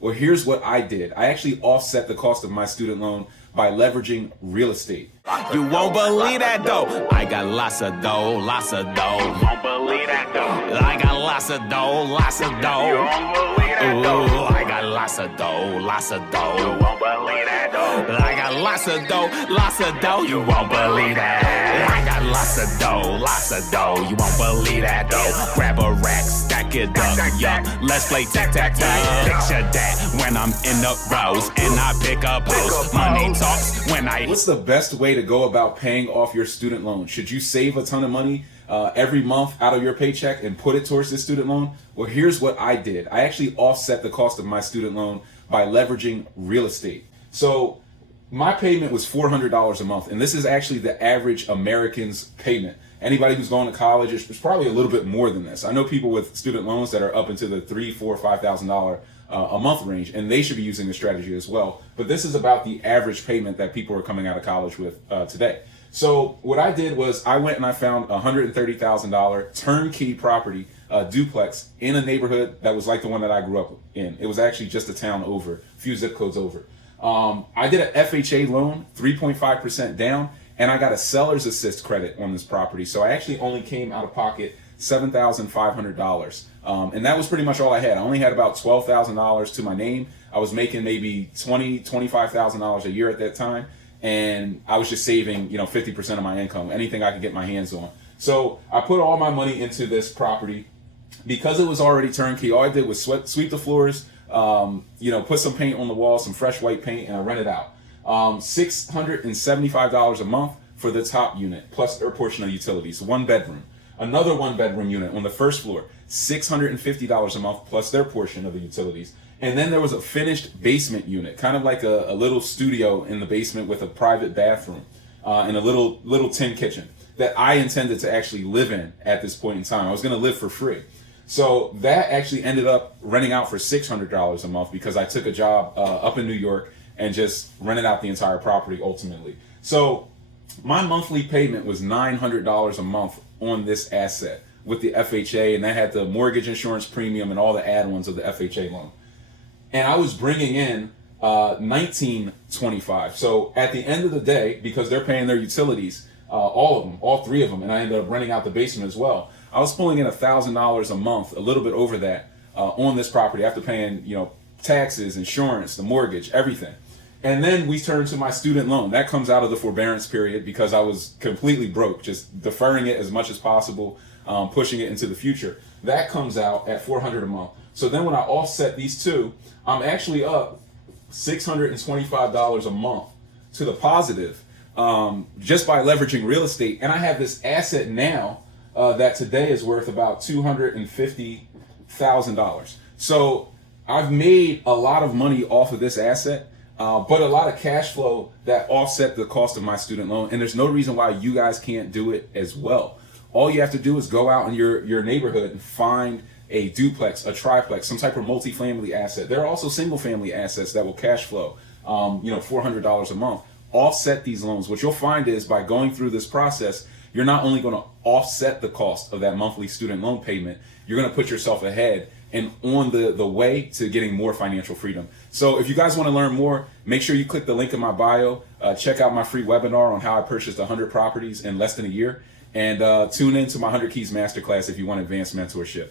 Well, here's what I did. I actually offset the cost of my student loan by leveraging real estate. You won't believe that though. I got lots of dough, lots of dough. You won't believe that though. I got lots of dough, lots of dough. You won't believe that though. I got lots of dough, lots of dough. You won't believe that though. I got lots of dough, lots of dough. You won't believe that. I got lots of dough, lots of dough. You won't believe that though. Grab a rack, stack it up, yup. Let's play tic-tac-toe. Picture that when I'm in the rows and I pick up hoes. Money talks when I... What's the best way to go about paying off your student loan? Should you save a ton of money every month out of your paycheck and put it towards this student loan? Well, here's what I did. I actually offset the cost of my student loan by leveraging real estate. So my payment was $400 a month, and this is actually the average American's payment. Anybody who's going to college is probably a little bit more than this. I know people with student loans that are up into the $3,000, $4,000, $5,000 a month range, and they should be using this strategy as well. But this is about the average payment that people are coming out of college with today. So what I did was I went and I found a $130,000 turnkey property, duplex in a neighborhood that was like the one that I grew up in. It was actually just a town over, a few zip codes over. I did an FHA loan, 3.5% down, and I got a seller's assist credit on this property. So I actually only came out of pocket $7,500. And that was pretty much all I had. I only had about $12,000 to my name. I was making maybe $25,000 a year at that time. And I was just saving, 50% of my income, anything I could get my hands on. So I put all my money into this property. Because it was already turnkey, all I did was sweep the floors, put some paint on the wall, some fresh white paint, and I rented out. $675 a month for the top unit, plus their portion of utilities, 1 bedroom. Another 1 bedroom unit on the first floor, $650 a month, plus their portion of the utilities. And then there was a finished basement unit, kind of like a little studio in the basement with a private bathroom and a little tin kitchen that I intended to actually live in at this point in time. I was going to live for free. So that actually ended up renting out for $600 a month because I took a job up in New York and just rented out the entire property ultimately. So my monthly payment was $900 a month on this asset with the FHA, and that had the mortgage insurance premium and all the add-ons of the FHA loan. And I was bringing in $1925. So at the end of the day, because they're paying their utilities, all of them, all 3 of them, and I ended up renting out the basement as well, I was pulling in $1,000 a month, a little bit over that, on this property after paying, taxes, insurance, the mortgage, everything. And then we turn to my student loan. That comes out of the forbearance period because I was completely broke, just deferring it as much as possible, pushing it into the future. That comes out at $400 a month. So then when I offset these two, I'm actually up $625 a month to the positive, just by leveraging real estate. And I have this asset now that today is worth about $250,000. So I've made a lot of money off of this asset. But a lot of cash flow that offset the cost of my student loan. And there's no reason why you guys can't do it as well. All you have to do is go out in your neighborhood and find a duplex, a triplex, some type of multifamily asset. There are also single family assets that will cash flow, $400 a month. Offset these loans. What you'll find is by going through this process, you're not only going to offset the cost of that monthly student loan payment, you're going to put yourself ahead and on the way to getting more financial freedom. So if you guys want to learn more, make sure you click the link in my bio. Check out my free webinar on how I purchased 100 properties in less than a year. And tune in to my 100 Keys Masterclass if you want advanced mentorship.